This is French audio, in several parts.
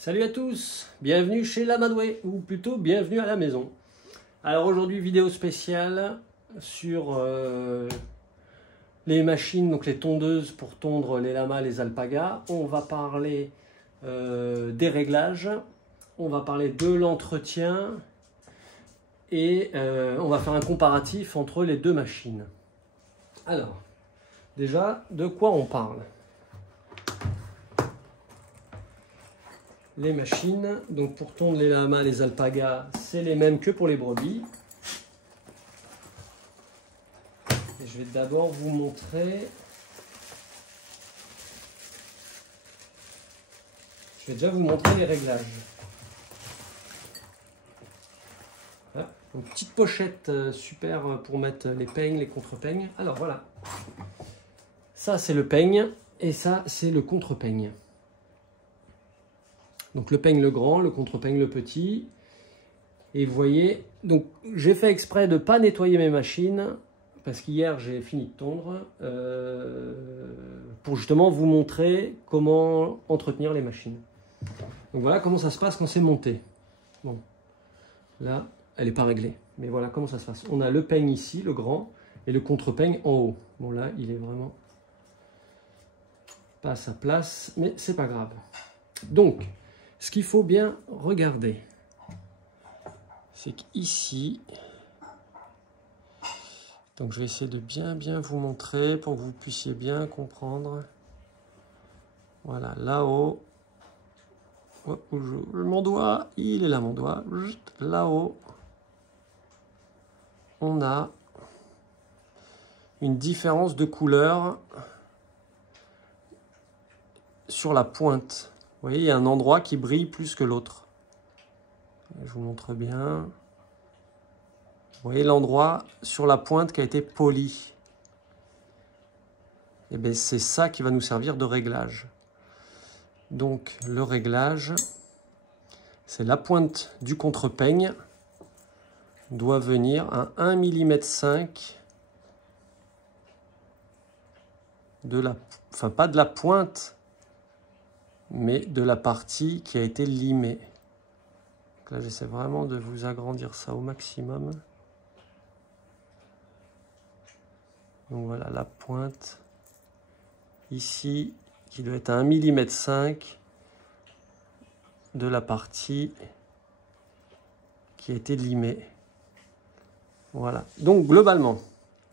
Salut à tous, bienvenue chez l'Amadoué, ou plutôt bienvenue à la maison. Alors aujourd'hui vidéo spéciale sur les machines, donc les tondeuses pour tondre les lamas, les alpagas. On va parler des réglages, on va parler de l'entretien et on va faire un comparatif entre les deux machines. Alors, déjà, de quoi on parle ? Les machines, donc pour tondre les lamas, les alpagas, c'est les mêmes que pour les brebis. Et je vais d'abord vous montrer. Je vais déjà vous montrer les réglages. Voilà. Une petite pochette super pour mettre les peignes, les contre-peignes. Alors voilà. Ça c'est le peigne et ça c'est le contre-peigne. Donc le peigne le grand, le contre-peigne le petit. Et vous voyez, donc j'ai fait exprès de ne pas nettoyer mes machines, parce qu'hier j'ai fini de tondre, pour justement vous montrer comment entretenir les machines. Donc voilà comment ça se passe quand c'est monté. Bon, là, elle n'est pas réglée, mais voilà comment ça se passe. On a le peigne ici, le grand, et le contre-peigne en haut. Bon là, il est vraiment pas à sa place, mais c'est pas grave. Donc, ce qu'il faut bien regarder, c'est qu'ici, donc je vais essayer de bien vous montrer pour que vous puissiez bien comprendre. Voilà, là-haut, mon doigt, il est là mon doigt, là-haut, on a une différence de couleur sur la pointe. Vous voyez, il y a un endroit qui brille plus que l'autre. Je vous montre bien. Vous voyez l'endroit sur la pointe qui a été poli. Et bien c'est ça qui va nous servir de réglage. Donc le réglage, c'est la pointe du contre-peigne doit venir à 1,5 mm de la, enfin pas de la pointe, mais de la partie qui a été limée. Donc là, j'essaie vraiment de vous agrandir ça au maximum. Donc voilà, la pointe ici, qui doit être à 1,5 mm de la partie qui a été limée. Voilà, donc globalement,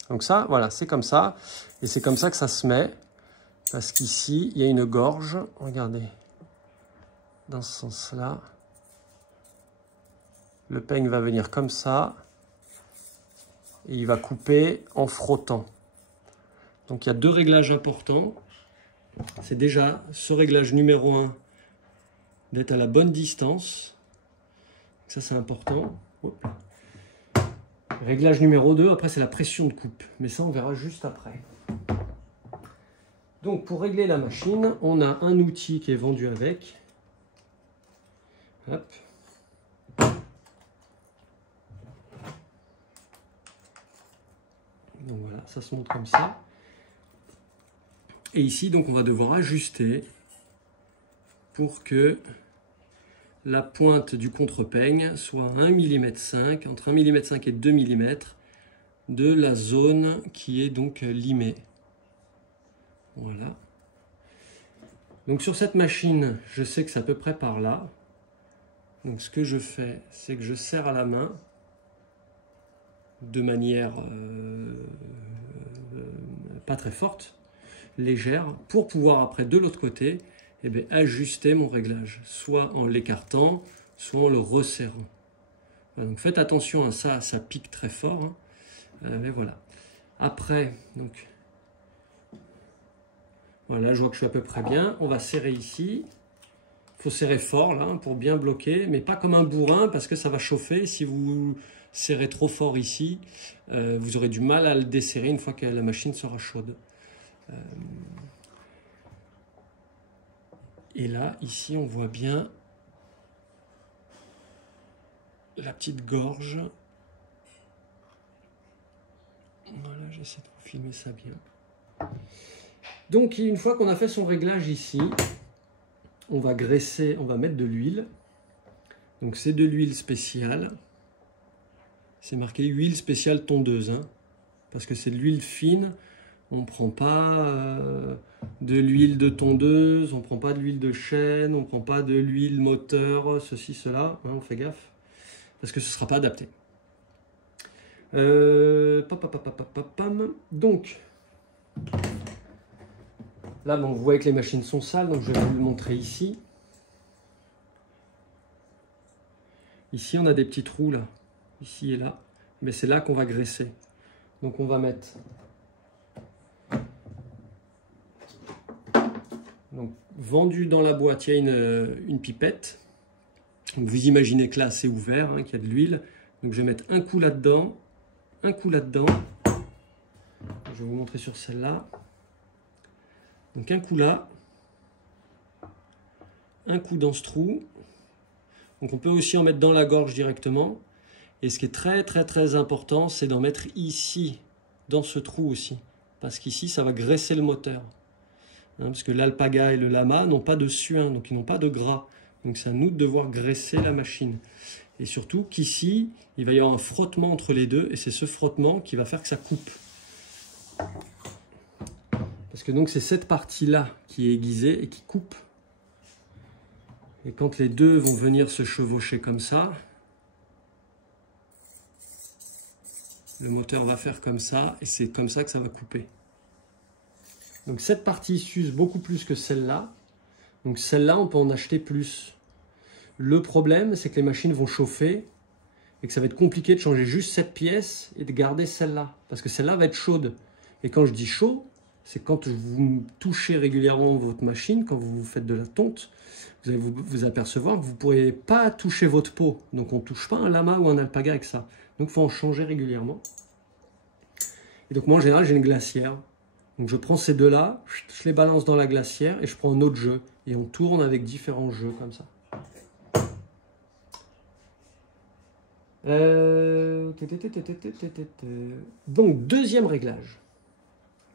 donc ça, voilà, c'est comme ça. Et c'est comme ça que ça se met. Parce qu'ici, il y a une gorge, regardez, dans ce sens-là. Le peigne va venir comme ça, et il va couper en frottant. Donc il y a deux réglages importants. C'est déjà ce réglage numéro 1, d'être à la bonne distance. Ça c'est important. Hop. Réglage numéro 2, après c'est la pression de coupe. Mais ça on verra juste après. Donc pour régler la machine, on a un outil qui est vendu avec. Hop. Donc voilà, ça se montre comme ça. Et ici, donc on va devoir ajuster pour que la pointe du contre-peigne soit à 1,5 mm, entre 1,5 mm et 2 mm de la zone qui est donc limée. Voilà. Donc sur cette machine, je sais que c'est à peu près par là. Donc ce que je fais, c'est que je serre à la main de manière pas très forte, légère, pour pouvoir après de l'autre côté eh bien, ajuster mon réglage, soit en l'écartant, soit en le resserrant. Voilà, donc faites attention à ça, ça pique très fort. Hein. Mais voilà. Après, donc voilà, je vois que je suis à peu près bien. On va serrer ici. Il faut serrer fort là pour bien bloquer, mais pas comme un bourrin parce que ça va chauffer. Si vous serrez trop fort ici, vous aurez du mal à le desserrer une fois que la machine sera chaude. Et là, ici, on voit bien la petite gorge. Voilà, j'essaie de vous filmer ça bien. Donc, une fois qu'on a fait son réglage ici, on va graisser, on va mettre de l'huile. Donc c'est de l'huile spéciale. C'est marqué huile spéciale tondeuse, hein, parce que c'est de l'huile fine. On ne prend pas de l'huile de tondeuse, on ne prend pas de l'huile de chêne, on ne prend pas de l'huile moteur, ceci, cela. Hein, on fait gaffe, parce que ce ne sera pas adapté. Donc, là, bon, vous voyez que les machines sont sales, donc je vais vous le montrer ici. Ici, on a des petits trous, là, ici et là. Mais c'est là qu'on va graisser. Donc, on va mettre... Donc, vendu dans la boîte, il y a une pipette. Donc, vous imaginez que là, c'est ouvert, hein, qu'il y a de l'huile. Donc, je vais mettre un coup là-dedans, un coup là-dedans. Je vais vous montrer sur celle-là. Donc, un coup là, un coup dans ce trou. Donc, on peut aussi en mettre dans la gorge directement. Et ce qui est très, très, très important, c'est d'en mettre ici, dans ce trou aussi. Parce qu'ici, ça va graisser le moteur. Parce que l'alpaga et le lama n'ont pas de suin, donc ils n'ont pas de gras. Donc c'est à nous de devoir graisser la machine. Et surtout qu'ici, il va y avoir un frottement entre les deux, et c'est ce frottement qui va faire que ça coupe. Parce que donc c'est cette partie-là qui est aiguisée et qui coupe. Et quand les deux vont venir se chevaucher comme ça, le moteur va faire comme ça, et c'est comme ça que ça va couper. Donc cette partie s'use beaucoup plus que celle-là. Donc celle-là, on peut en acheter plus. Le problème, c'est que les machines vont chauffer et que ça va être compliqué de changer juste cette pièce et de garder celle-là. Parce que celle-là va être chaude. Et quand je dis chaud, c'est quand vous touchez régulièrement votre machine, quand vous faites de la tonte, vous allez vous apercevoir que vous ne pourrez pas toucher votre peau. Donc on ne touche pas un lama ou un alpaga avec ça. Donc il faut en changer régulièrement. Et donc moi en général, j'ai une glacière. Donc je prends ces deux-là, je les balance dans la glacière et je prends un autre jeu. Et on tourne avec différents jeux comme ça. Donc deuxième réglage.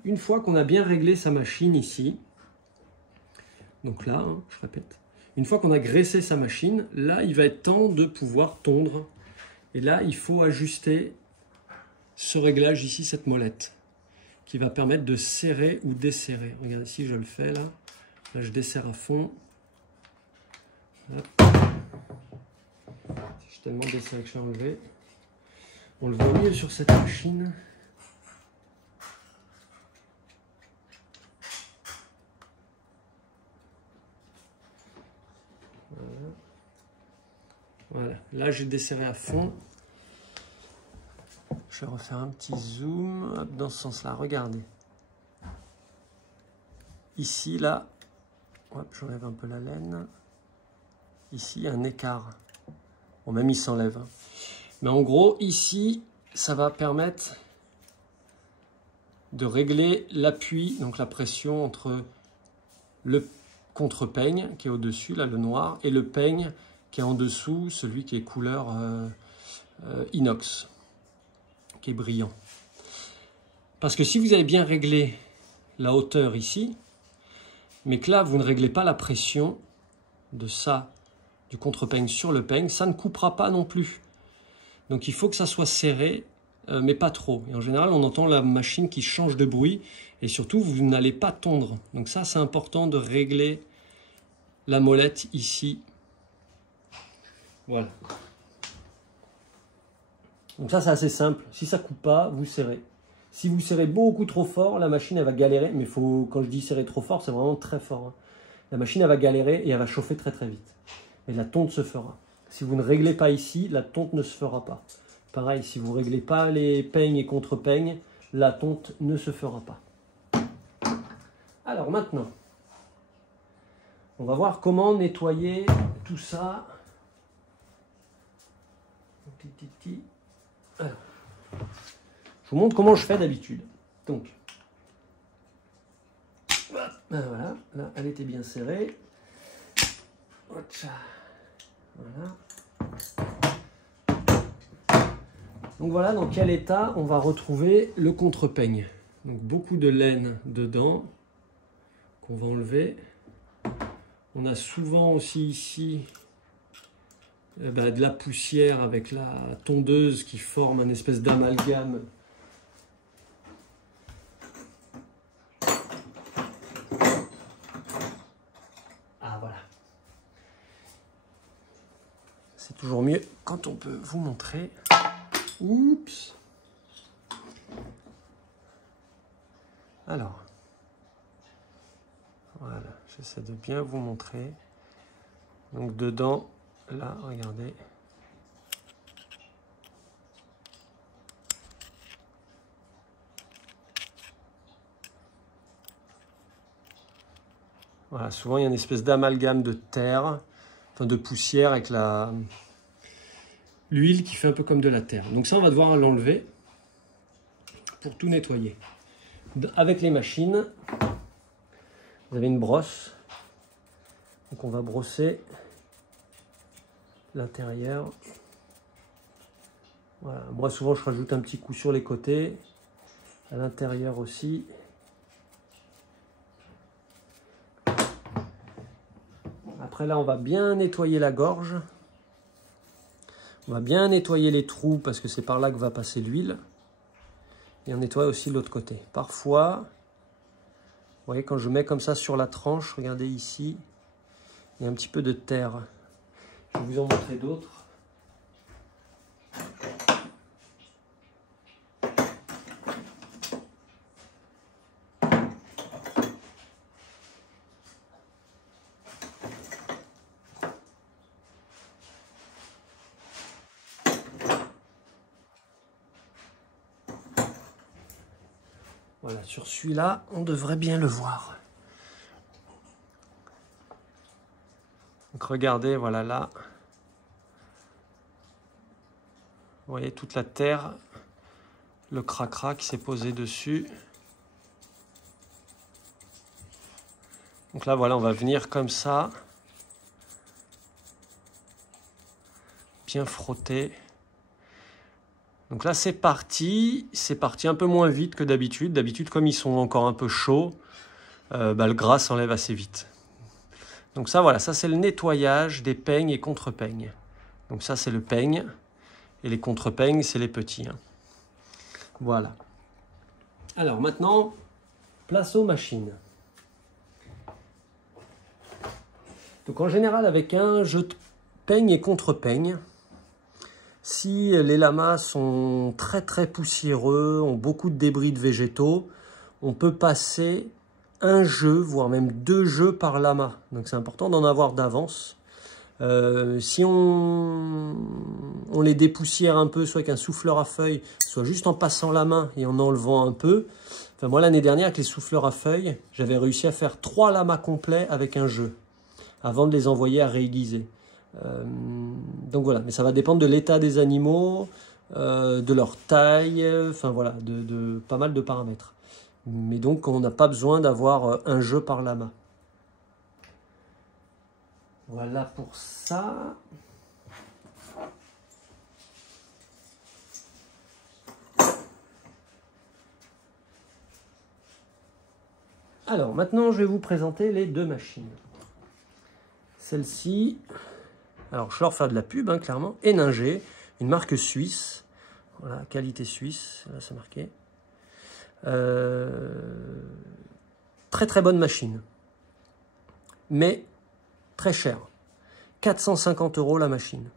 Une fois qu'on a bien réglé sa machine ici, donc là, hein, je répète, une fois qu'on a graissé sa machine, là il va être temps de pouvoir tondre. Et là il faut ajuster ce réglage ici, cette molette, qui va permettre de serrer ou desserrer. Regardez, ici je le fais là. Là je desserre à fond. Hop. J'ai tellement desserré que je l'ai enlevé. On le voit mieux sur cette machine. Voilà. Là j'ai desserré à fond. Je vais refaire un petit zoom. Hop, dans ce sens-là, regardez. Ici, là, j'enlève un peu la laine. Ici, il y a un écart. Bon, même il s'enlève. Mais en gros, ici, ça va permettre de régler l'appui, donc la pression entre le contre-peigne qui est au-dessus, là, le noir, et le peigne qui est en dessous, celui qui est couleur inox, qui est brillant. Parce que si vous avez bien réglé la hauteur ici, mais que là, vous ne réglez pas la pression de ça, du contre-peigne sur le peigne, ça ne coupera pas non plus. Donc il faut que ça soit serré, mais pas trop. Et en général, on entend la machine qui change de bruit, et surtout, vous n'allez pas tondre. Donc ça, c'est important de régler la molette ici. Voilà. Donc ça, c'est assez simple. Si ça ne coupe pas, vous serrez. Si vous serrez beaucoup trop fort, la machine, elle va galérer. Mais quand je dis serrer trop fort, c'est vraiment très fort. Hein. La machine, elle va galérer et elle va chauffer très très vite. Et la tonte se fera. Si vous ne réglez pas ici, la tonte ne se fera pas. Pareil, si vous ne réglez pas les peignes et contre-peignes, la tonte ne se fera pas. Alors maintenant, on va voir comment nettoyer tout ça. Alors, je vous montre comment je fais d'habitude. Donc, voilà, là, elle était bien serrée. Voilà. Donc voilà dans quel état on va retrouver le contre-peigne. Donc beaucoup de laine dedans qu'on va enlever. On a souvent aussi ici de la poussière avec la tondeuse qui forme un espèce d'amalgame. Ah voilà. C'est toujours mieux quand on peut vous montrer. Oups. Alors. Voilà, j'essaie de bien vous montrer. Donc dedans, là, regardez. Voilà, souvent il y a une espèce d'amalgame de terre, enfin de poussière avec l'huile qui fait un peu comme de la terre. Donc ça, on va devoir l'enlever pour tout nettoyer. Avec les machines, vous avez une brosse. Donc on va brosser l'intérieur. Voilà. Moi souvent je rajoute un petit coup sur les côtés, à l'intérieur aussi. Après là on va bien nettoyer la gorge. On va bien nettoyer les trous parce que c'est par là que va passer l'huile. Et on nettoie aussi l'autre côté. Parfois, vous voyez quand je mets comme ça sur la tranche, regardez ici, il y a un petit peu de terre. Je vais vous en montrer d'autres. Voilà, sur celui-là, on devrait bien le voir. Donc regardez, voilà là. Vous voyez toute la terre, le cracra qui s'est posé dessus. Donc là, voilà, on va venir comme ça. Bien frotter. Donc là, c'est parti un peu moins vite que d'habitude. D'habitude, comme ils sont encore un peu chauds, le gras s'enlève assez vite. Donc ça, voilà, ça c'est le nettoyage des peignes et contre-peignes. Donc ça, c'est le peigne. Et les contre-peignes, c'est les petits. Hein. Voilà. Alors maintenant, place aux machines. Donc en général, avec un jeu de peigne et contre-peigne, si les lamas sont très poussiéreux, ont beaucoup de débris de végétaux, on peut passer un jeu, voire même 2 jeux par lama. Donc c'est important d'en avoir d'avance. Si on les dépoussière un peu, soit avec un souffleur à feuilles, soit juste en passant la main et en enlevant un peu. Enfin, moi l'année dernière avec les souffleurs à feuilles, j'avais réussi à faire 3 lamas complets avec un jeu, avant de les envoyer à réaiguiser. Donc voilà, mais ça va dépendre de l'état des animaux, de leur taille, enfin voilà, de pas mal de paramètres. Mais donc on n'a pas besoin d'avoir un jeu par lama. Voilà pour ça. Alors maintenant je vais vous présenter les 2 machines. Celle-ci, alors je vais leur faire de la pub hein, clairement, Eninger, une marque suisse, voilà, qualité suisse, là c'est marqué. Très bonne machine, mais très chère, 450 € la machine.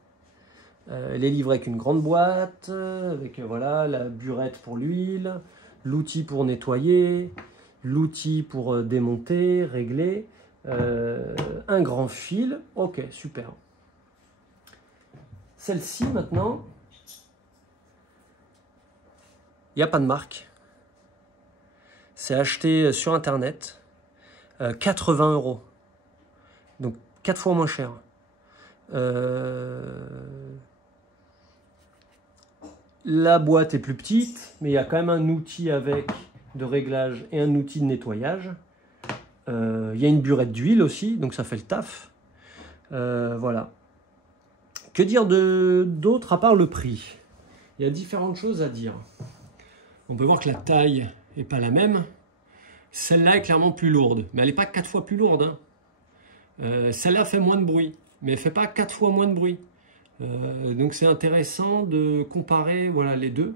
Elle est livrée avec une grande boîte, avec voilà, la burette pour l'huile, l'outil pour nettoyer, l'outil pour démonter, régler, un grand fil, ok, super. Celle-ci maintenant, il n'y a pas de marque. C'est acheté sur internet, 80 €. Donc 4 fois moins cher. La boîte est plus petite, mais il y a quand même un outil avec de réglage et un outil de nettoyage. Il y a une burette d'huile aussi, donc ça fait le taf. Voilà. Que dire d'autre à part le prix? Il y a différentes choses à dire. On peut voir que la taille n'est pas la même. Celle-là est clairement plus lourde, mais elle n'est pas 4 fois plus lourde. Hein. Celle-là fait moins de bruit, mais elle ne fait pas 4 fois moins de bruit. Donc c'est intéressant de comparer voilà, les deux.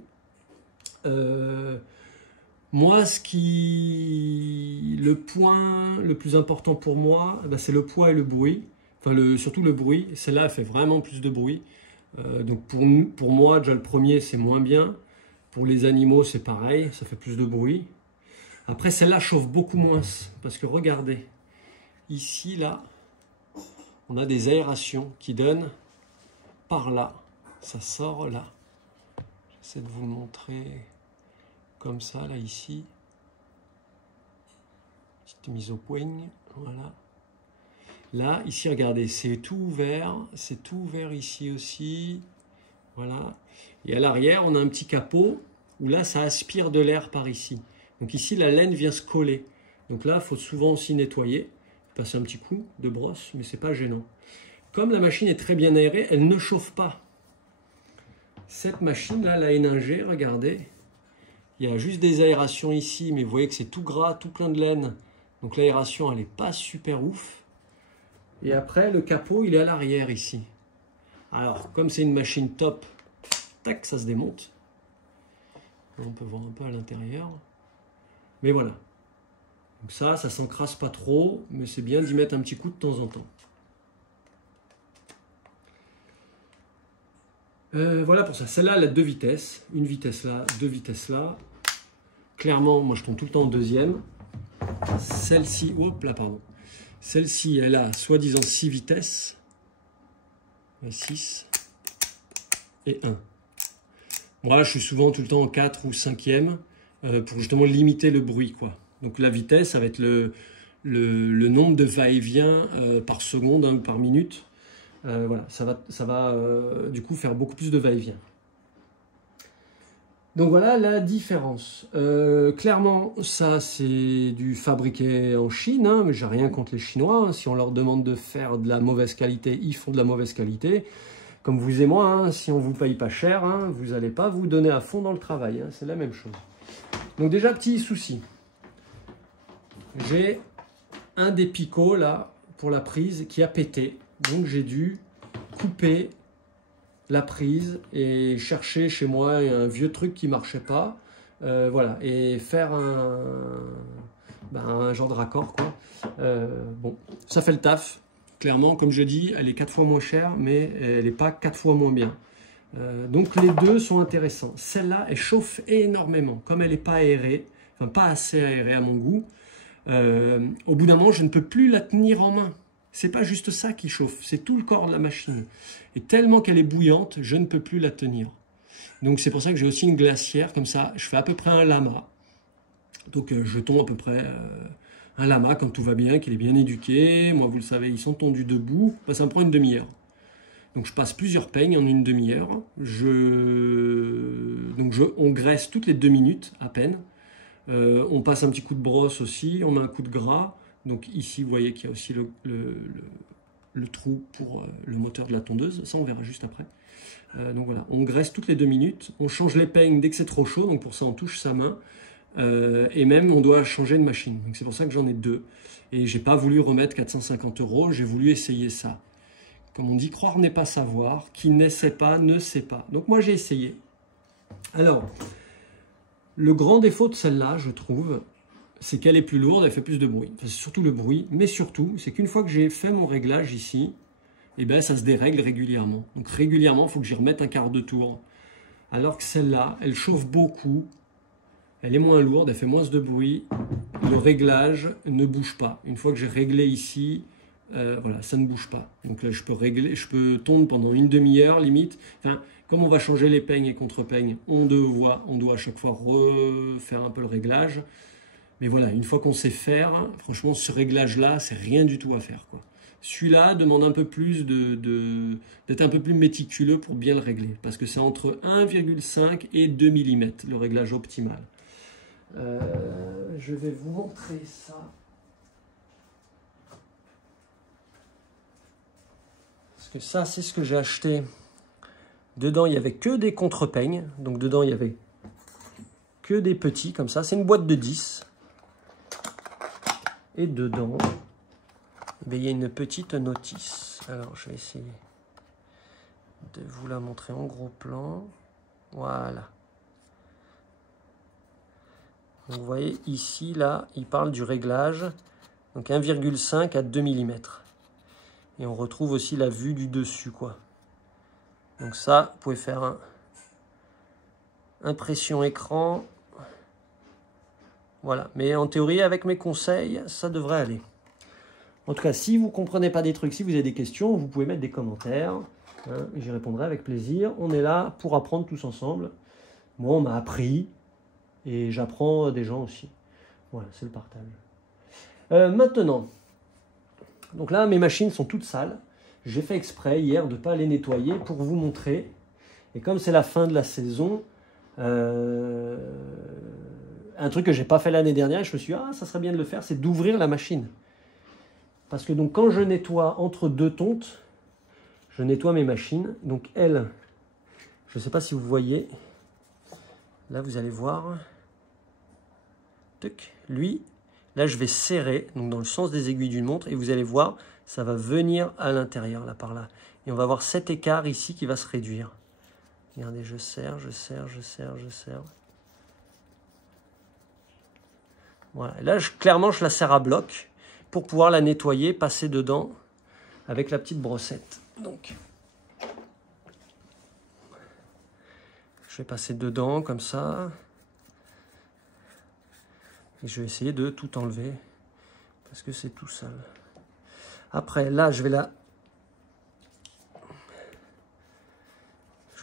Moi, le point le plus important pour moi, c'est le poids et le bruit. Enfin, surtout le bruit. Celle-là, elle fait vraiment plus de bruit. Donc pour moi, déjà le premier, c'est moins bien. Pour les animaux, c'est pareil, ça fait plus de bruit. Après, celle-là chauffe beaucoup moins. Parce que regardez, ici, là, on a des aérations qui donnent par là. Ça sort là. J'essaie de vous le montrer comme ça, là, ici. Petite mise au point, voilà. Là, ici, regardez, c'est tout ouvert ici aussi, voilà. Et à l'arrière, on a un petit capot où là, ça aspire de l'air par ici. Donc ici, la laine vient se coller. Donc là, il faut souvent aussi nettoyer, passer un petit coup de brosse, mais c'est pas gênant. Comme la machine est très bien aérée, elle ne chauffe pas. Cette machine-là, la Heininger, regardez, il y a juste des aérations ici, mais vous voyez que c'est tout gras, tout plein de laine. Donc l'aération, elle n'est pas super ouf. Et après, le capot, il est à l'arrière ici. Alors, comme c'est une machine top, tac, ça se démonte. On peut voir un peu à l'intérieur. Mais voilà. Donc ça s'encrasse pas trop, mais c'est bien d'y mettre un petit coup de temps en temps. Voilà pour ça. Celle-là, elle a 2 vitesses. Une vitesse là, 2 vitesses là. Clairement, moi je tourne tout le temps en deuxième. Celle-ci, hop là, pardon. Celle-ci, elle a soi-disant 6 vitesses. 6 et 1. Moi, je suis souvent tout le temps en 4 ou 5e pour justement limiter le bruit, quoi. Donc la vitesse, ça va être le nombre de va-et-vient par seconde, hein, par minute. Voilà, ça va du coup faire beaucoup plus de va-et-vient. Donc voilà la différence. Clairement, ça c'est du fabriqué en Chine, hein, mais j'ai rien contre les Chinois. Hein. Si on leur demande de faire de la mauvaise qualité, ils font de la mauvaise qualité. Comme vous et moi, hein, si on ne vous paye pas cher, hein, vous n'allez pas vous donner à fond dans le travail. Hein, c'est la même chose. Donc déjà, petit souci. J'ai un des picots là pour la prise qui a pété. Donc j'ai dû couper la prise et chercher chez moi un vieux truc qui marchait pas, voilà, et faire un genre de raccord, quoi. Bon, ça fait le taf. Clairement, comme je dis, elle est 4 fois moins chère, mais elle n'est pas 4 fois moins bien. Donc les deux sont intéressants. Celle-là, elle chauffe énormément. Comme elle n'est pas aérée, enfin pas assez aérée à mon goût, au bout d'un moment, je ne peux plus la tenir en main. C'est pas juste ça qui chauffe, c'est tout le corps de la machine. Et tellement qu'elle est bouillante, je ne peux plus la tenir. Donc c'est pour ça que j'ai aussi une glacière, comme ça, je fais à peu près un lama. Donc je tombe à peu près un lama quand tout va bien, qu'il est bien éduqué. Moi, vous le savez, ils sont tondus debout, ben, ça me prend une demi-heure. Donc je passe plusieurs peignes en une demi-heure. On graisse toutes les 2 minutes à peine. On passe un petit coup de brosse aussi, on met un coup de gras. Donc ici, vous voyez qu'il y a aussi le trou pour le moteur de la tondeuse. Ça, on verra juste après. Donc voilà, on graisse toutes les 2 minutes. On change les peignes dès que c'est trop chaud. Donc pour ça, on touche sa main. Et même, on doit changer de machine. Donc c'est pour ça que j'en ai 2. Et j'ai pas voulu remettre 450 €. J'ai voulu essayer ça. Comme on dit, croire n'est pas savoir. Qui n'essaie pas, ne sait pas. Donc moi, j'ai essayé. Alors, le grand défaut de celle-là, je trouve, c'est qu'elle est plus lourde, elle fait plus de bruit. Enfin, c'est surtout le bruit, mais surtout, c'est qu'une fois que j'ai fait mon réglage ici, eh ben, ça se dérègle régulièrement. Donc régulièrement, il faut que j'y remette un quart de tour. Alors que celle-là, elle chauffe beaucoup, elle est moins lourde, elle fait moins de bruit, le réglage ne bouge pas. Une fois que j'ai réglé ici, voilà, ça ne bouge pas. Donc là, je peux tondre pendant une demi-heure limite. Enfin, comme on va changer les peignes et contre-peignes, on doit à chaque fois refaire un peu le réglage. Mais voilà, une fois qu'on sait faire, franchement, ce réglage-là, c'est rien du tout à faire, quoi. Celui-là demande un peu plus d'être un peu plus méticuleux pour bien le régler. Parce que c'est entre 1,5 et 2 mm, le réglage optimal. Je vais vous montrer ça. Parce que ça, c'est ce que j'ai acheté. Dedans, il n'y avait que des contre-peignes. Donc dedans, il n'y avait que des petits, comme ça. C'est une boîte de 10. Et dedans, mais il y a une petite notice. Alors, je vais essayer de vous la montrer en gros plan. Voilà. Donc, vous voyez, ici, là, il parle du réglage. Donc, 1,5 à 2 mm. Et on retrouve aussi la vue du dessus, quoi. Donc ça, vous pouvez faire un impression écran. Voilà. Mais en théorie, avec mes conseils, ça devrait aller. En tout cas, si vous ne comprenez pas des trucs, si vous avez des questions, vous pouvez mettre des commentaires. Hein, j'y répondrai avec plaisir. On est là pour apprendre tous ensemble. Moi, on m'a appris et j'apprends des gens aussi. Voilà, c'est le partage. Maintenant, donc là, mes machines sont toutes sales. J'ai fait exprès hier de ne pas les nettoyer pour vous montrer. Et comme c'est la fin de la saison, un truc que je n'ai pas fait l'année dernière, je me suis dit, ah, ça serait bien de le faire, c'est d'ouvrir la machine. Parce que donc quand je nettoie entre deux tontes, je nettoie mes machines. Donc elle, je ne sais pas si vous voyez, là vous allez voir, lui, là je vais serrer, donc dans le sens des aiguilles d'une montre, et vous allez voir, ça va venir à l'intérieur, là par là. Et on va avoir cet écart ici qui va se réduire. Regardez, je serre, je serre, je serre, je serre. Voilà, et là clairement je la serre à bloc pour pouvoir la nettoyer, passer dedans avec la petite brossette. Donc, je vais passer dedans comme ça. Et je vais essayer de tout enlever parce que c'est tout sale. Après, là, je vais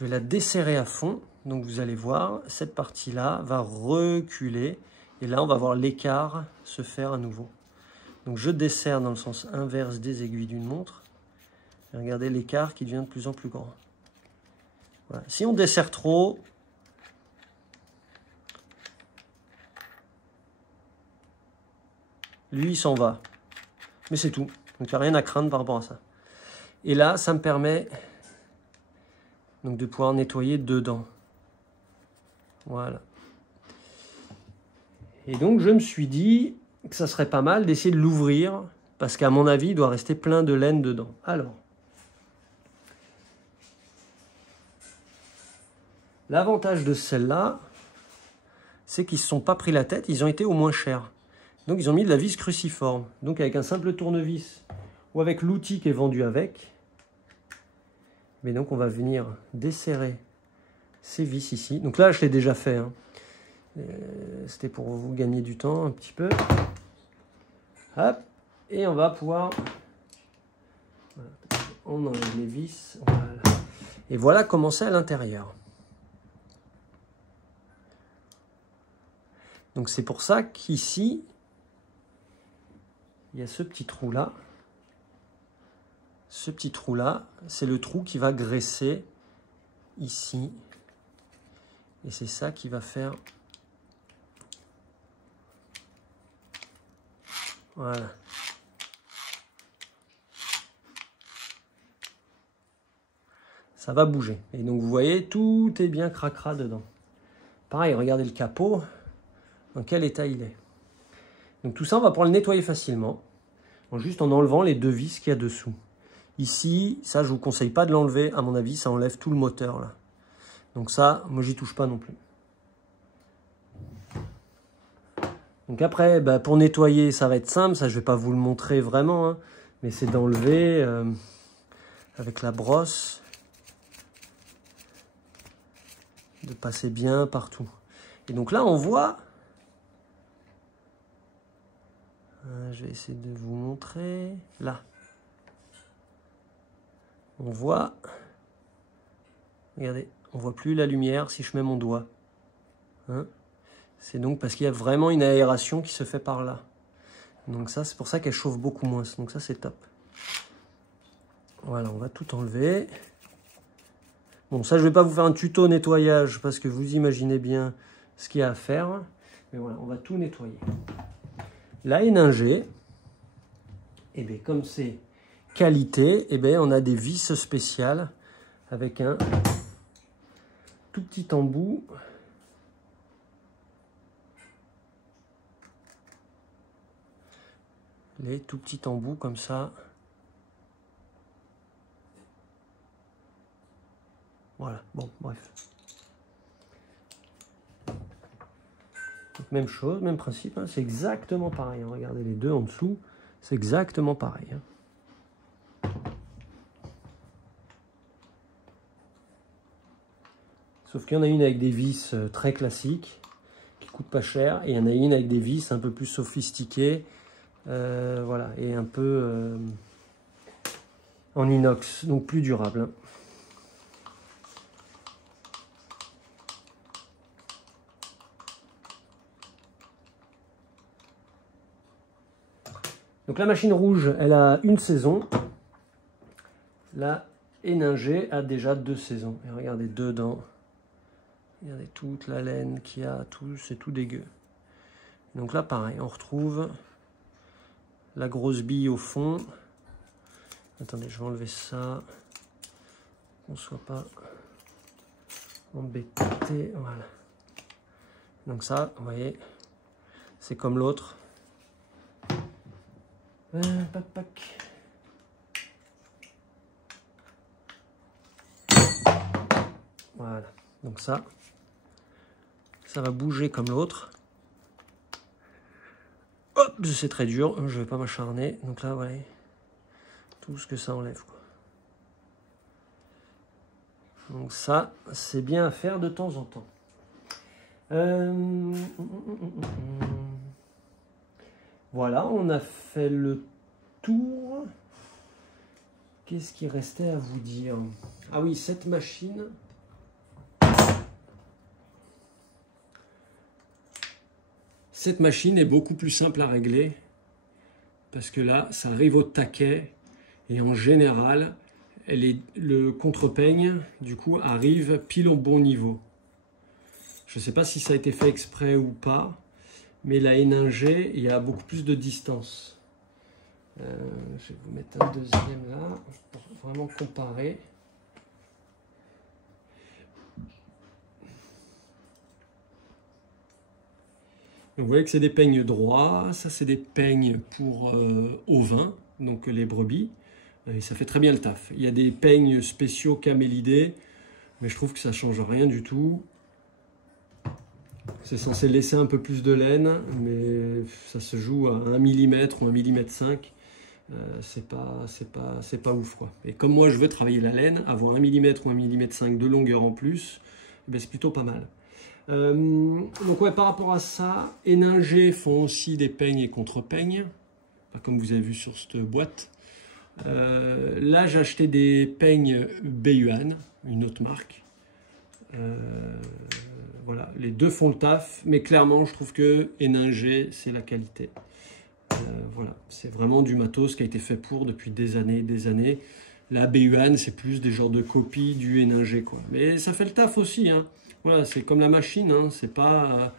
la desserrer à fond. Donc, vous allez voir, cette partie-là va reculer. Et là, on va voir l'écart se faire à nouveau. Donc, je desserre dans le sens inverse des aiguilles d'une montre. Et regardez l'écart qui devient de plus en plus grand. Voilà. Si on desserre trop, lui, il s'en va. Mais c'est tout. Donc, il n'y a rien à craindre par rapport à ça. Et là, ça me permet donc de pouvoir nettoyer dedans. Voilà. Et donc, je me suis dit que ça serait pas mal d'essayer de l'ouvrir parce qu'à mon avis, il doit rester plein de laine dedans. Alors, l'avantage de celle-là, c'est qu'ils ne se sont pas pris la tête, ils ont été au moins chers. Donc, ils ont mis de la vis cruciforme. Donc, avec un simple tournevis ou avec l'outil qui est vendu avec. Mais donc, on va venir desserrer ces vis ici. Donc là, je l'ai déjà fait. Hein. C'était pour vous gagner du temps un petit peu. Hop. Et on va pouvoir... Voilà. On enlève les vis. Voilà. Et voilà comment c'est à l'intérieur. Donc c'est pour ça qu'ici, il y a ce petit trou-là. Ce petit trou-là, c'est le trou qui va graisser ici. Et c'est ça qui va faire... Voilà. Ça va bouger. Et donc vous voyez, tout est bien cracra dedans. Pareil, regardez le capot, dans quel état il est. Donc tout ça, on va pouvoir le nettoyer facilement, juste en enlevant les deux vis qu'il y a dessous. Ici, ça, je ne vous conseille pas de l'enlever. À mon avis, ça enlève tout le moteur, là. Donc ça, moi, j'y touche pas non plus. Donc après, bah, pour nettoyer, ça va être simple. Ça, je ne vais pas vous le montrer vraiment. Hein, mais c'est d'enlever avec la brosse. De passer bien partout. Et donc là, on voit... je vais essayer de vous montrer. Là. On voit... Regardez, on voit plus la lumière si je mets mon doigt. Hein? C'est donc parce qu'il y a vraiment une aération qui se fait par là. Donc ça, c'est pour ça qu'elle chauffe beaucoup moins. Donc ça, c'est top. Voilà, on va tout enlever. Bon, ça, je ne vais pas vous faire un tuto nettoyage parce que vous imaginez bien ce qu'il y a à faire. Mais voilà, on va tout nettoyer. La Héninger, eh bien, comme c'est qualité, eh bien, on a des vis spéciales avec un tout petit embout. les tout petits embouts comme ça. Voilà, bon, bref. Donc, même chose, même principe, hein, c'est exactement pareil. Hein. Regardez les deux en dessous, c'est exactement pareil. Hein. Sauf qu'il y en a une avec des vis très classiques, qui coûtent pas cher, et il y en a une avec des vis un peu plus sophistiquées, voilà, et un peu en inox, donc plus durable. Hein. Donc la machine rouge, elle a une saison. La Héninger a déjà 2 saisons. Et regardez dedans. Regardez toute la laine qu'il y a, c'est tout dégueu. Donc là, pareil, on retrouve la grosse bille au fond. Attendez, je vais enlever ça. Qu'on ne soit pas embêté. Voilà. Donc ça, vous voyez, c'est comme l'autre. Voilà, donc ça va bouger comme l'autre. Hop, c'est très dur, je vais pas m'acharner. Donc là, voilà, tout ce que ça enlève, quoi. Donc ça, c'est bien à faire de temps en temps. Voilà, on a fait le tour. Qu'est-ce qui restait à vous dire? Ah oui, cette machine. Cette machine est beaucoup plus simple à régler. Parce que là, ça arrive au taquet. Et en général, le contre-peigne, du coup, arrive pile au bon niveau. Je ne sais pas si ça a été fait exprès ou pas. Mais la Héninger, il y a beaucoup plus de distance. Je vais vous mettre un deuxième là, pour vraiment comparer. Donc vous voyez que c'est des peignes droits, ça c'est des peignes pour ovins, donc les brebis, et ça fait très bien le taf. Il y a des peignes spéciaux camélidés, mais je trouve que ça ne change rien du tout. C'est censé laisser un peu plus de laine, mais ça se joue à 1 mm ou 1 mm 5. C'est pas ouf, quoi. Et comme moi je veux travailler la laine, avoir 1 mm ou 1 mm 5 de longueur en plus, ben c'est plutôt pas mal. Donc ouais, par rapport à ça, Héninger font aussi des peignes et contre-peignes, comme vous avez vu sur cette boîte. Là j'ai acheté des peignes Beiyuan, une autre marque. Voilà, les deux font le taf, mais clairement je trouve que Héninger c'est la qualité. Voilà, c'est vraiment du matos qui a été fait pour depuis des années et des années. La Beiyuan c'est plus des genres de copies du Héninger, quoi. Mais ça fait le taf aussi, hein. Voilà, c'est comme la machine, hein. C'est pas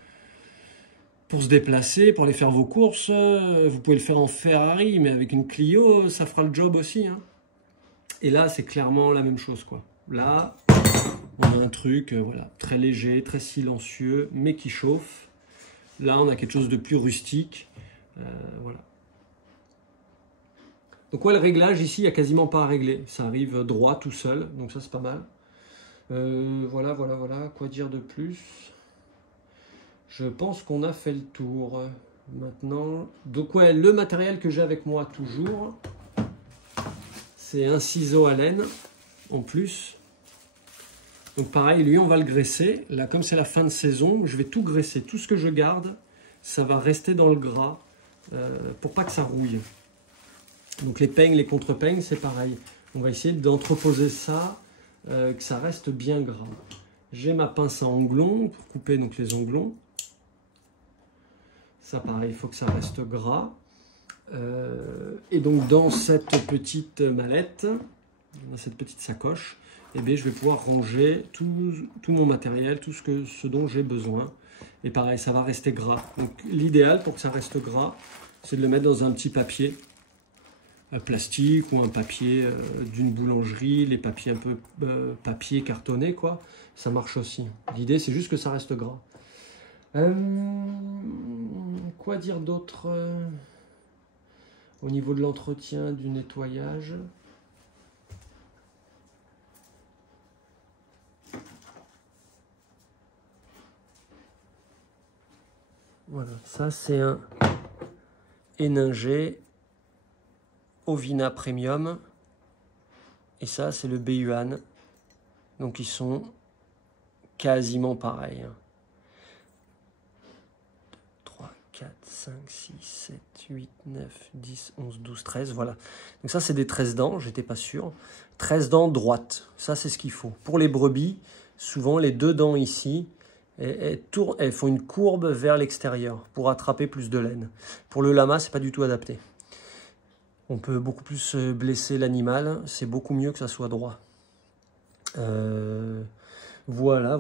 pour se déplacer, pour aller faire vos courses. Vous pouvez le faire en Ferrari, mais avec une Clio, ça fera le job aussi, hein. Et là, c'est clairement la même chose, quoi. Là, on a un truc, voilà, très léger, très silencieux, mais qui chauffe. Là, on a quelque chose de plus rustique. Voilà. Donc ouais, le réglage ici, il n'y a quasiment pas à régler. Ça arrive droit tout seul, donc ça c'est pas mal. Voilà. Quoi dire de plus? Je pense qu'on a fait le tour. Maintenant, donc ouais, le matériel que j'ai avec moi toujours, c'est un ciseau à laine en plus. Donc pareil, lui on va le graisser. Là, comme c'est la fin de saison, je vais tout graisser. Tout ce que je garde, ça va rester dans le gras pour pas que ça rouille. Donc les peignes, les contre-peignes, c'est pareil. On va essayer d'entreposer ça, que ça reste bien gras. J'ai ma pince à onglons pour couper donc les onglons. Ça pareil, il faut que ça reste gras. Et donc dans cette petite mallette, dans cette petite sacoche, eh bien, je vais pouvoir ranger tout mon matériel, tout ce dont j'ai besoin. Et pareil, ça va rester gras. Donc l'idéal pour que ça reste gras, c'est de le mettre dans un petit papier plastique ou un papier d'une boulangerie, les papiers un peu papier cartonné, quoi. Ça marche aussi. L'idée, c'est juste que ça reste gras. Quoi dire d'autre? au niveau de l'entretien, du nettoyage. Voilà, ça c'est un Héninger Ovina Premium. Et ça c'est le Beyuan. Donc ils sont quasiment pareils. 3, 4, 5, 6, 7, 8, 9, 10, 11, 12, 13. Voilà. Donc ça c'est des 13 dents, j'étais pas sûr. 13 dents droites. Ça c'est ce qu'il faut. Pour les brebis, souvent les 2 dents ici, elles font une courbe vers l'extérieur pour attraper plus de laine. Pour le lama, c'est pas du tout adapté. On peut beaucoup plus blesser l'animal. C'est beaucoup mieux que ça soit droit. Voilà.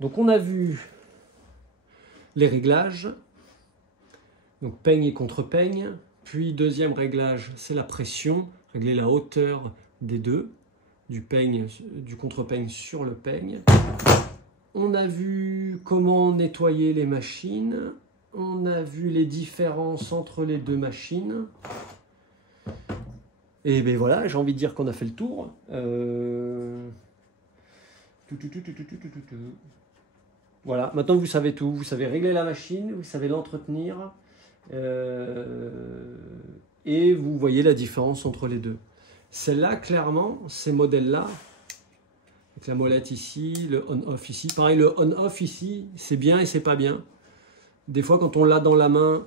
Donc on a vu les réglages. Donc peigne et contre-peigne. Puis deuxième réglage, c'est la pression. Régler la hauteur des deux. Du contre-peigne sur le peigne. On a vu comment nettoyer les machines. On a vu les différences entre les deux machines. Et bien voilà, j'ai envie de dire qu'on a fait le tour. Voilà, maintenant vous savez tout. Vous savez régler la machine, vous savez l'entretenir. Et vous voyez la différence entre les deux. Celle-là, clairement, ces modèles-là, avec la molette ici, le on-off ici. Pareil, le on-off ici, c'est bien et c'est pas bien. Des fois, quand on l'a dans la main,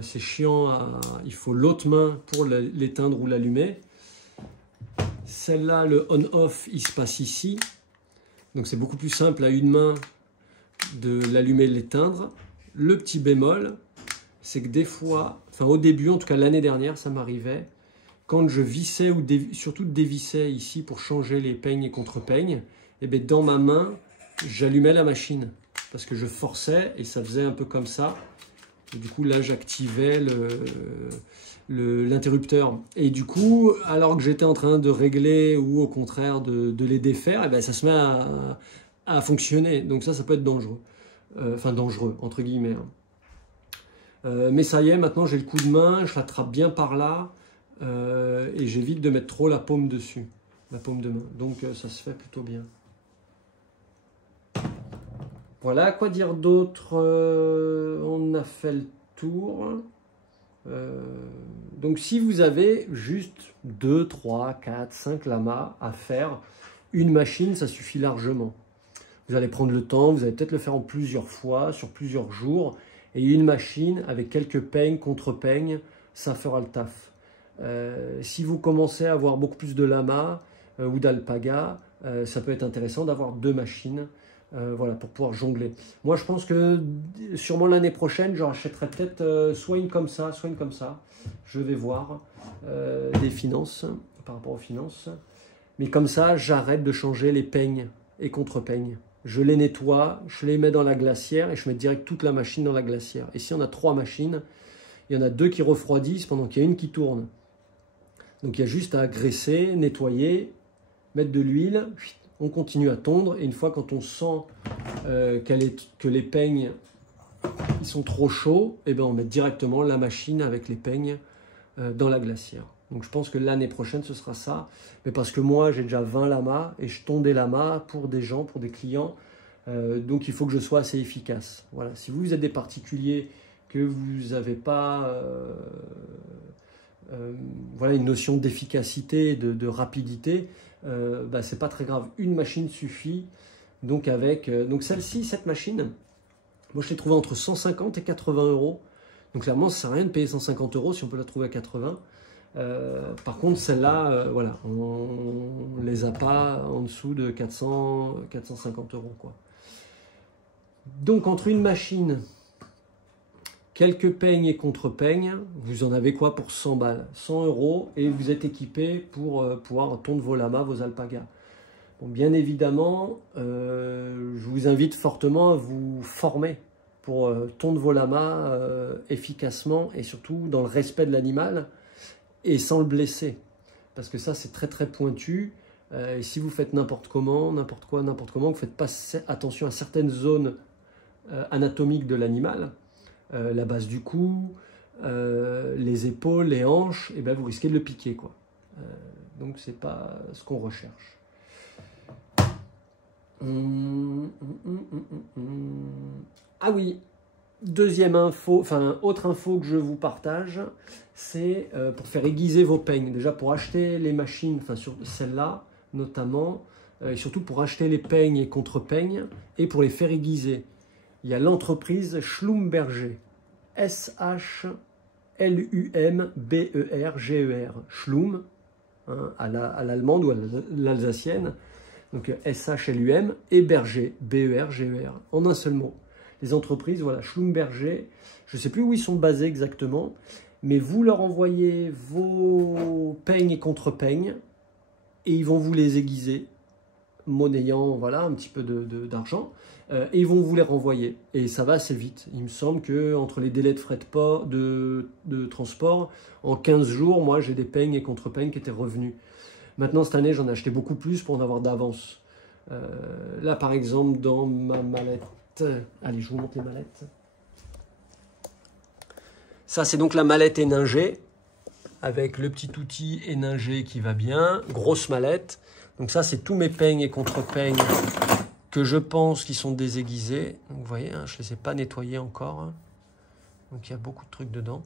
c'est chiant. Il faut l'autre main pour l'éteindre ou l'allumer. Celle-là, le on-off, il se passe ici. Donc, c'est beaucoup plus simple à une main de l'allumer et de l'éteindre. Le petit bémol, c'est que des fois, enfin au début, en tout cas l'année dernière, ça m'arrivait, quand je vissais ou surtout dévissais ici pour changer les peignes et contre-peignes, et bien dans ma main, j'allumais la machine parce que je forçais et ça faisait un peu comme ça. Et du coup, là, j'activais l'interrupteur. Et du coup, alors que j'étais en train de régler ou au contraire de les défaire, et bien, ça se met à fonctionner. Donc ça peut être dangereux. Enfin, dangereux, entre guillemets. Mais ça y est, maintenant, j'ai le coup de main, je l'attrape bien par là. Et j'évite de mettre trop la paume dessus, la paume de main. Donc ça se fait plutôt bien. Voilà, quoi dire d'autre? On a fait le tour. Donc si vous avez juste 2, 3, 4, 5 lamas à faire, une machine, ça suffit largement. Vous allez prendre le temps, vous allez peut-être le faire en plusieurs fois, sur plusieurs jours. Et une machine avec quelques peignes, contre-peignes, ça fera le taf. Si vous commencez à avoir beaucoup plus de lamas ou d'alpaga, ça peut être intéressant d'avoir 2 machines voilà, pour pouvoir jongler. Moi, je pense que sûrement l'année prochaine, je rachèterai peut-être soit une comme ça, soit une comme ça. Je vais voir des finances, par rapport aux finances. Mais comme ça, j'arrête de changer les peignes et contre-peignes. Je les nettoie, je les mets dans la glacière et je mets direct toute la machine dans la glacière. Et si on a 3 machines, il y en a 2 qui refroidissent pendant qu'il y a une qui tourne. Donc il y a juste à graisser, nettoyer, mettre de l'huile, on continue à tondre. Et une fois quand on sent que les peignes ils sont trop chauds, et ben on met directement la machine avec les peignes dans la glacière. Donc je pense que l'année prochaine ce sera ça. Mais parce que moi j'ai déjà 20 lamas et je tonds des lamas pour des gens, pour des clients. Donc il faut que je sois assez efficace. Voilà. Si vous êtes des particuliers, que vous n'avez pas voilà, une notion d'efficacité, de rapidité, bah, c'est pas très grave. Une machine suffit. Donc donc celle-ci, cette machine, moi je l'ai trouvée entre 150 et 80 euros. Donc clairement, ça sert à rien de payer 150 euros si on peut la trouver à 80. Par contre, celle-là, voilà, on les a pas en dessous de 450 euros, quoi. Donc entre une machine, quelques peignes et contre-peignes, vous en avez quoi pour 100 balles, 100 euros, et vous êtes équipé pour pouvoir tondre vos lamas, vos alpagas. Bon, bien évidemment, je vous invite fortement à vous former pour tondre vos lamas efficacement et surtout dans le respect de l'animal et sans le blesser. Parce que ça, c'est très très pointu. Et si vous faites n'importe comment, n'importe quoi, n'importe comment, vous ne faites pas attention à certaines zones anatomiques de l'animal, la base du cou, les épaules, les hanches, et ben vous risquez de le piquer, quoi. Donc c'est pas ce qu'on recherche. Ah oui, deuxième info, enfin autre info que je vous partage, c'est pour faire aiguiser vos peignes. Déjà pour acheter les machines, enfin sur celle-là notamment, et surtout pour acheter les peignes et contre-peignes, et pour les faire aiguiser. Il y a l'entreprise Schlumberger, S-H-L-U-M-B-E-R-G-E-R, Schlum, hein, à l'allemande ou à l'alsacienne, donc S-H-L-U-M, et Berger, B-E-R-G-E-R, en un seul mot. Les entreprises, voilà, Schlumberger, je ne sais plus où ils sont basés exactement, mais vous leur envoyez vos peignes et contre-peignes, et ils vont vous les aiguiser, monnayant voilà, un petit peu d'argent, et ils vont vous les renvoyer. Et ça va assez vite. Il me semble qu'entre les délais de frais de transport, en 15 jours, moi j'ai des peignes et contre-peignes qui étaient revenus. Maintenant, cette année, j'en ai acheté beaucoup plus pour en avoir d'avance. Là, par exemple, dans ma mallette, allez, je vous montre les mallettes. Ça, c'est donc la mallette éningée, avec le petit outil éningé qui va bien, grosse mallette. Donc ça, c'est tous mes peignes et contre-peignes que je pense qui sont désaiguisés. Donc vous voyez, hein, je ne les ai pas nettoyés encore. Hein. Donc il y a beaucoup de trucs dedans.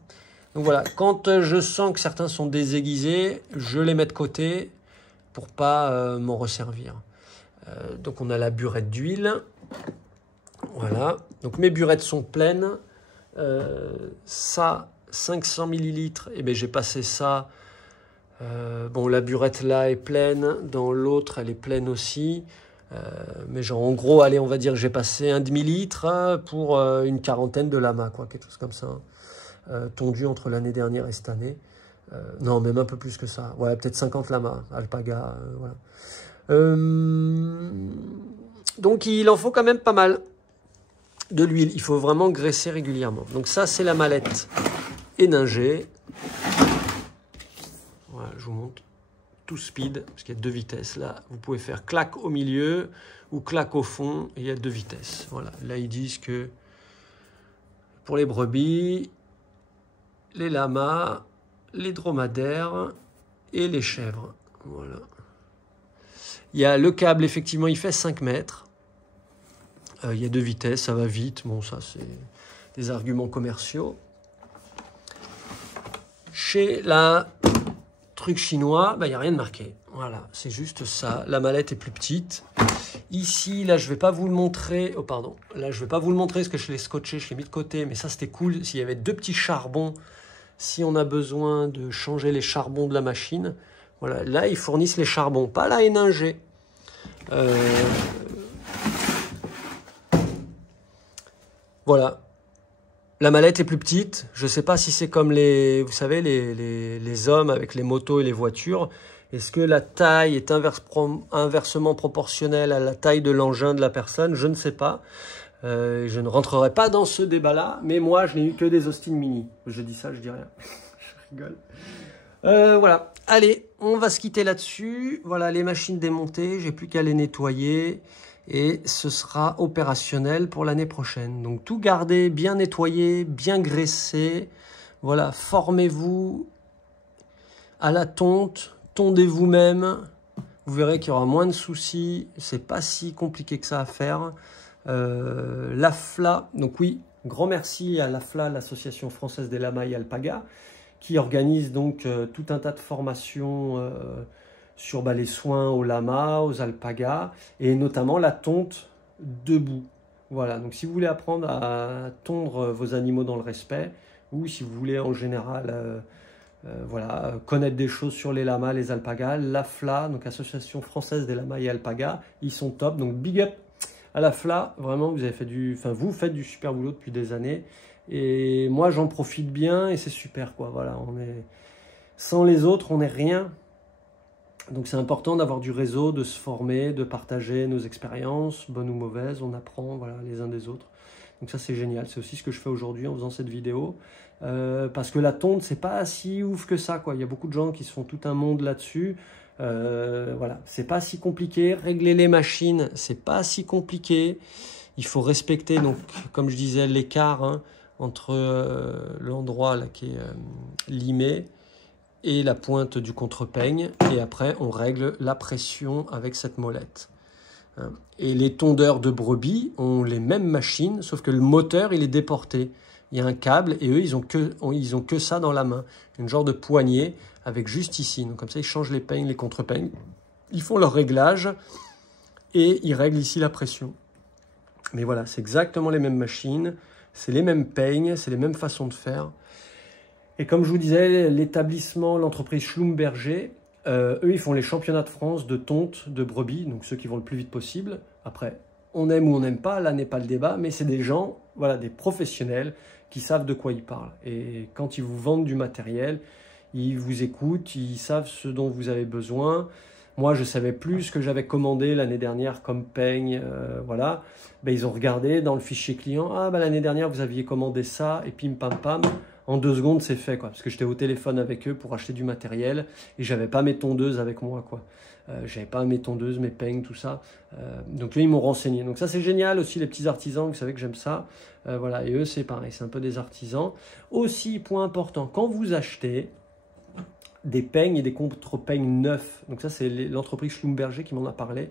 Donc voilà, quand je sens que certains sont désaiguisés, je les mets de côté pour pas m'en resservir. Donc on a la burette d'huile. Voilà, donc mes burettes sont pleines. Ça, 500 ml, et bien j'ai passé ça. Bon, la burette là est pleine, dans l'autre elle est pleine aussi. Mais genre en gros, allez, on va dire que j'ai passé un demi-litre pour une quarantaine de lamas, quoi, quelque chose comme ça. Tondu entre l'année dernière et cette année. Non, même un peu plus que ça. Ouais, peut-être 50 lamas, alpaga, voilà. Donc il en faut quand même pas mal de l'huile. Il faut vraiment graisser régulièrement. Donc ça, c'est la mallette éningée. Voilà, je vous montre. Tout speed, parce qu'il y a 2 vitesses. Là, vous pouvez faire clac au milieu ou clac au fond. Et il y a 2 vitesses. Voilà. Là, ils disent que pour les brebis, les lamas, les dromadaires et les chèvres. Voilà. Il y a le câble, effectivement, il fait 5 mètres. Il y a 2 vitesses, ça va vite. Bon, ça, c'est des arguments commerciaux. Chez la truc chinois, il n'y a rien de marqué. Voilà, c'est juste ça. La mallette est plus petite. Ici, là, je ne vais pas vous le montrer. Oh, pardon. Là, je ne vais pas vous le montrer parce que je l'ai scotché, je l'ai mis de côté. Mais ça, c'était cool. S'il y avait 2 petits charbons, si on a besoin de changer les charbons de la machine. Voilà, là, ils fournissent les charbons, pas la éningée. Voilà. La mallette est plus petite. Je ne sais pas si c'est comme les, vous savez, les hommes avec les motos et les voitures. Est-ce que la taille est inversement proportionnelle à la taille de l'engin de la personne? Je ne sais pas. Je ne rentrerai pas dans ce débat-là. Mais moi, je n'ai eu que des Austin Mini. Je dis ça, je dis rien. Je rigole. Voilà. Allez, on va se quitter là-dessus. Voilà, les machines démontées. J'ai plus qu'à les nettoyer. Et ce sera opérationnel pour l'année prochaine. Donc tout garder, bien nettoyé, bien graissé. Voilà, formez-vous à la tonte, tondez vous-même. Vous verrez qu'il y aura moins de soucis. C'est pas si compliqué que ça à faire. L'AFLA, donc oui, grand merci à l'AFLA, l'Association française des lamas et alpagas, qui organise donc tout un tas de formations sur les soins aux lamas, aux alpagas, et notamment la tonte debout. Voilà, donc si vous voulez apprendre à tondre vos animaux dans le respect, ou si vous voulez en général voilà, connaître des choses sur les lamas, les alpagas, l'AFLA, donc Association française des lamas et alpagas, ils sont top, donc big up à l'AFLA, vraiment vous avez fait vous faites du super boulot depuis des années, et moi j'en profite bien, et c'est super quoi, voilà, sans les autres on n'est rien. Donc c'est important d'avoir du réseau, de se former, de partager nos expériences, bonnes ou mauvaises, on apprend voilà, les uns des autres. Donc ça c'est génial, c'est aussi ce que je fais aujourd'hui en faisant cette vidéo. Parce que la tonte, c'est pas si ouf que ça, quoi. Il y a beaucoup de gens qui se font tout un monde là-dessus. Voilà, c'est pas si compliqué. Régler les machines, c'est pas si compliqué. Il faut respecter, donc, comme je disais, l'écart hein, entre l'endroit là qui est limé et la pointe du contre-peigne. Et après, on règle la pression avec cette molette. Et les tondeurs de brebis ont les mêmes machines, sauf que le moteur, il est déporté. Il y a un câble et eux, ils ont que ça dans la main. Une genre de poignée avec juste ici. Donc comme ça, ils changent les peignes, les contre-peignes. Ils font leur réglage et ils règlent ici la pression. Mais voilà, c'est exactement les mêmes machines, c'est les mêmes peignes, c'est les mêmes façons de faire. Et comme je vous disais, l'établissement, l'entreprise Schlumberger, eux, ils font les championnats de France de tonte de brebis, donc ceux qui vont le plus vite possible. Après, on aime ou on n'aime pas, là n'est pas le débat, mais c'est des gens, voilà, des professionnels qui savent de quoi ils parlent. Et quand ils vous vendent du matériel, ils vous écoutent, ils savent ce dont vous avez besoin. Moi, je savais plus ce que j'avais commandé l'année dernière comme peigne, voilà. Ben, ils ont regardé dans le fichier client, ah ben, l'année dernière vous aviez commandé ça, et pim pam pam, en 2 secondes c'est fait, quoi. Parce que j'étais au téléphone avec eux pour acheter du matériel, et j'avais pas mes tondeuses avec moi, quoi. J'avais pas mes tondeuses, mes peignes, tout ça. Donc là, ils m'ont renseigné. Donc ça, c'est génial aussi, les petits artisans, vous savez que j'aime ça. Voilà, et eux, c'est pareil, c'est un peu des artisans. Aussi, point important, quand vous achetez des peignes et des contre-peignes neufs, donc ça, c'est l'entreprise Schlumberger qui m'en a parlé,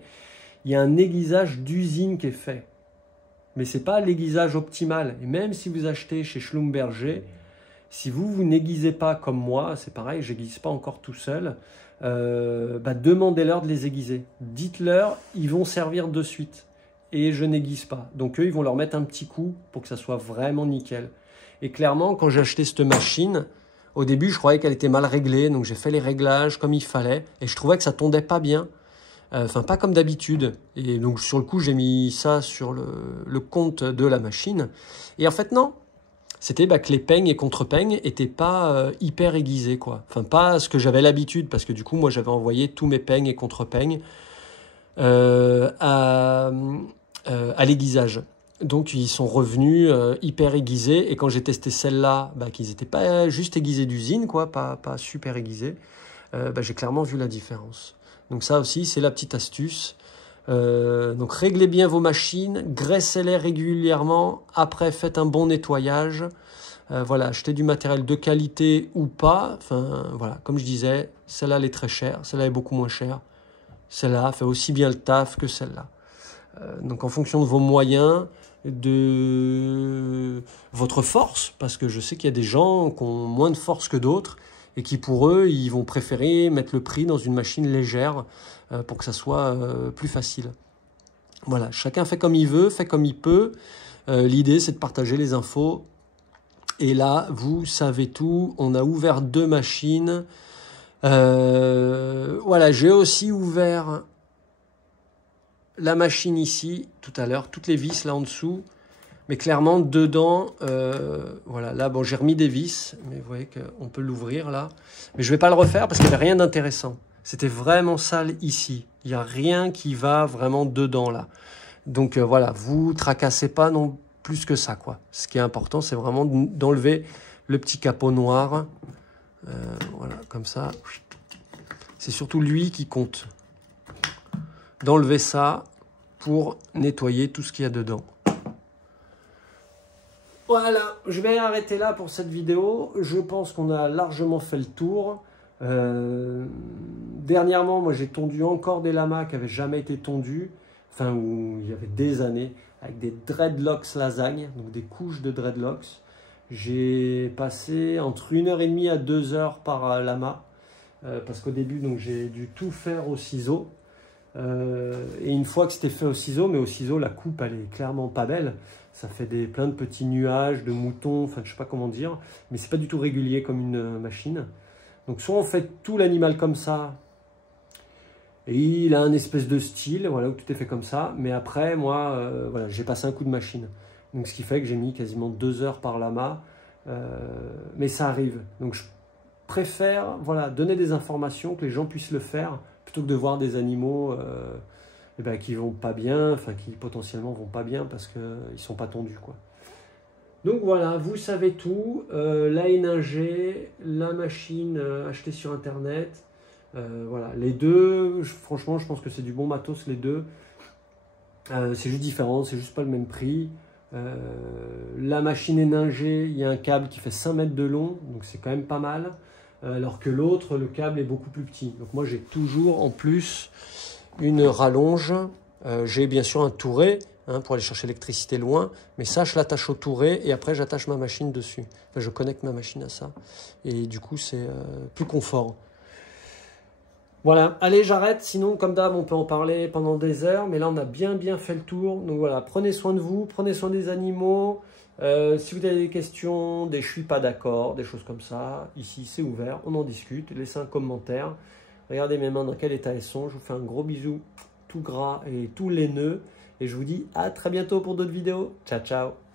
il y a un aiguisage d'usine qui est fait. Mais ce n'est pas l'aiguisage optimal. Et même si vous achetez chez Schlumberger, si vous n'aiguisez pas comme moi, c'est pareil, je n'aiguise pas encore tout seul, demandez-leur de les aiguiser. Dites-leur, ils vont servir de suite. Et je n'aiguise pas. Donc eux, ils vont leur mettre un petit coup pour que ça soit vraiment nickel. Et clairement, quand j'ai acheté cette machine, au début, je croyais qu'elle était mal réglée. Donc j'ai fait les réglages comme il fallait. Et je trouvais que ça tondait pas bien. Enfin, pas comme d'habitude. Et donc, sur le coup, j'ai mis ça sur le compte de la machine. Et en fait, non. C'était que les peignes et contre-peignes n'étaient pas hyper aiguisés, quoi. Enfin, pas ce que j'avais l'habitude, parce que du coup, moi, j'avais envoyé tous mes peignes et contre-peignes à l'aiguisage. Donc, ils sont revenus hyper aiguisés. Et quand j'ai testé celle-là, qu'ils n'étaient pas juste aiguisés d'usine, quoi, pas super aiguisés, j'ai clairement vu la différence. Donc ça aussi, c'est la petite astuce. Donc réglez bien vos machines, graissez-les régulièrement. Après, faites un bon nettoyage. Voilà, achetez du matériel de qualité ou pas. Enfin, voilà, comme je disais, celle-là, elle est très chère. Celle-là est beaucoup moins chère. Celle-là fait aussi bien le taf que celle-là. Donc en fonction de vos moyens, de votre force, parce que je sais qu'il y a des gens qui ont moins de force que d'autres, et qui pour eux, ils vont préférer mettre le prix dans une machine légère pour que ça soit plus facile. Voilà, chacun fait comme il veut, fait comme il peut. L'idée, c'est de partager les infos. Et là, vous savez tout. On a ouvert 2 machines. Voilà, j'ai aussi ouvert la machine ici, tout à l'heure, toutes les vis là en dessous. Mais clairement, dedans, voilà, là, bon, j'ai remis des vis, mais vous voyez qu'on peut l'ouvrir là. Mais je ne vais pas le refaire parce qu'il n'y avait rien d'intéressant. C'était vraiment sale ici. Il n'y a rien qui va vraiment dedans là. Donc voilà, vous tracassez pas non plus que ça, quoi. Ce qui est important, c'est vraiment d'enlever le petit capot noir. Voilà, comme ça. C'est surtout lui qui compte. D'enlever ça pour nettoyer tout ce qu'il y a dedans. Voilà, je vais arrêter là pour cette vidéo. Je pense qu'on a largement fait le tour. Dernièrement, moi j'ai tondu encore des lamas qui n'avaient jamais été tondus. Enfin, où il y avait des années, avec des dreadlocks lasagne, donc des couches de dreadlocks. J'ai passé entre 1h30 à 2h par lama. Parce qu'au début, j'ai dû tout faire au ciseau. Et une fois que c'était fait au ciseau, mais au ciseau, la coupe, elle est clairement pas belle. Ça fait plein de petits nuages, de moutons, enfin je sais pas comment dire, mais c'est pas du tout régulier comme une machine. Donc soit on fait tout l'animal comme ça, et il a un espèce de style, voilà, où tout est fait comme ça, mais après, moi, voilà, j'ai passé un coup de machine. Donc ce qui fait que j'ai mis quasiment 2 heures par lama, mais ça arrive. Donc je préfère, voilà, donner des informations, que les gens puissent le faire, plutôt que de voir des animaux qui vont pas bien, enfin qui potentiellement vont pas bien parce qu'ils sont pas tondus, quoi. Donc voilà, vous savez tout. La N1G, la machine achetée sur internet, voilà, les deux, franchement je pense que c'est du bon matos les deux. C'est juste différent, c'est juste pas le même prix. La machine Éninger, il y a un câble qui fait 5 mètres de long, donc c'est quand même pas mal. Alors que l'autre, le câble est beaucoup plus petit. Donc moi j'ai toujours en plus une rallonge. J'ai bien sûr un touret pour aller chercher l'électricité loin, mais ça je l'attache au touret et après j'attache ma machine dessus. Enfin, je connecte ma machine à ça et du coup c'est plus confort. Voilà, allez j'arrête, sinon comme d'hab on peut en parler pendant des heures, mais là on a bien fait le tour. Donc voilà, prenez soin de vous, prenez soin des animaux. Si vous avez des questions, des je suis pas d'accord, des choses comme ça, ici c'est ouvert, on en discute, laissez un commentaire. Regardez mes mains dans quel état elles sont, je vous fais un gros bisou tout gras et tout laineux. Et je vous dis à très bientôt pour d'autres vidéos. Ciao ciao.